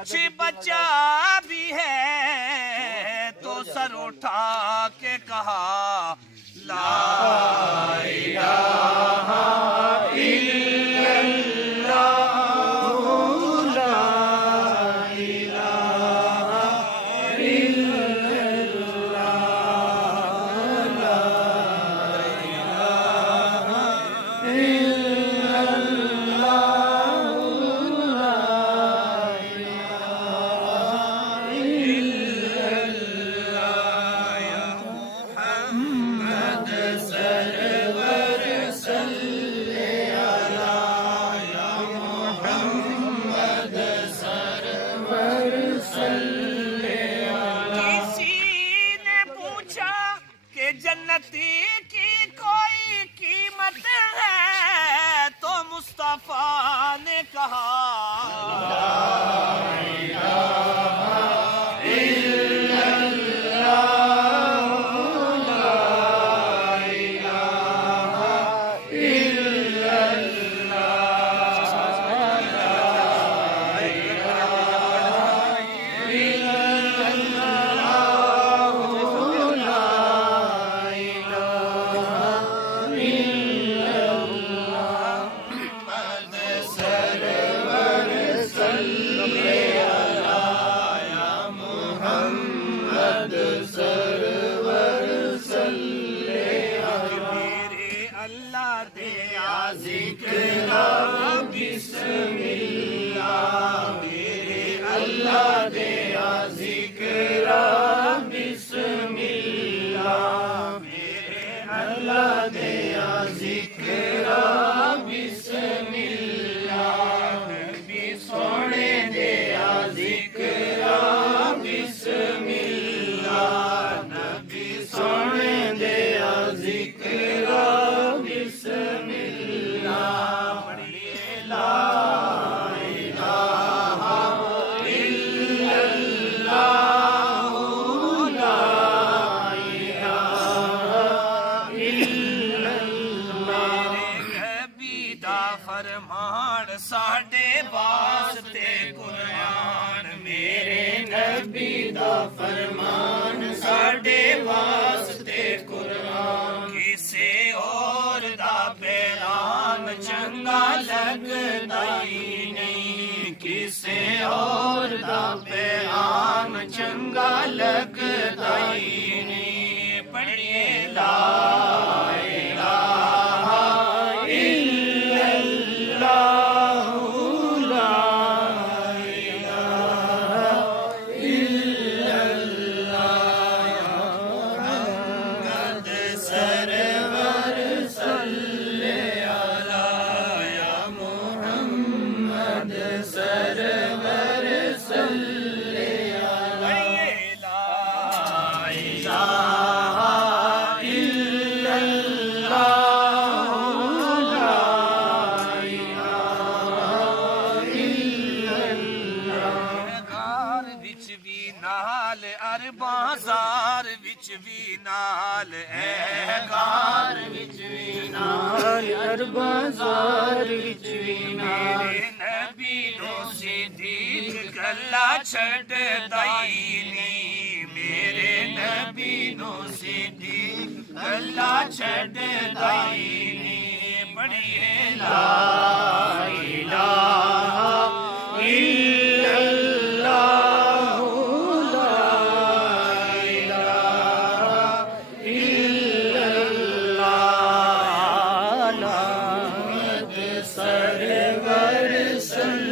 کچھ بچا بھی ہے تو سر اٹھا کے کہا لا الہ الا اللہ لا الہ الا اللہ لا الہ الا جنتی کی کوئی قیمت ہے تو مصطفیٰ نے کہا لا الہ الا اللہ لا الہ الا اللہ لا الہ الا ذکر بسم اللہ میرے اللہ دیا ذکر بسم اللہ میرے اللہ دیا ذکر بسم اللہ نبی سونے دیا ذکر بسم اللہ نبی سونے دیا ذکر بسم اللہ پڑھیے لا الہ الا اللہ لا الہ الا اللہ نبی دا فرمان ساڈے واسطے قرآن میرے نبی دا فرمان ساڈے واسطے قرآن کسے اور دا پیغام چنگا لگدا ہی نہیں کسے اور دا پیغام چنگا لگدا ہی نہیں پڑھیے لا الہ الا اللہ لا الہ الا اللہ محمد سرور صلی علی یا محمد سرور صلی علی لا الہ الا اللہ لا الہ الا اللہ غار وچ وی نال ار بازار وچ وی نال اے غار وچ وی نال ار بازار وچ وی نال نبی نو صدیق گلا چھڈدا ہی نہیں میرے نبی نو صدیق گلا چھڈدا ہی نہیں پڑھیے لا الہ الا اللہ لا الہ الا اللہ محمد سرور صلی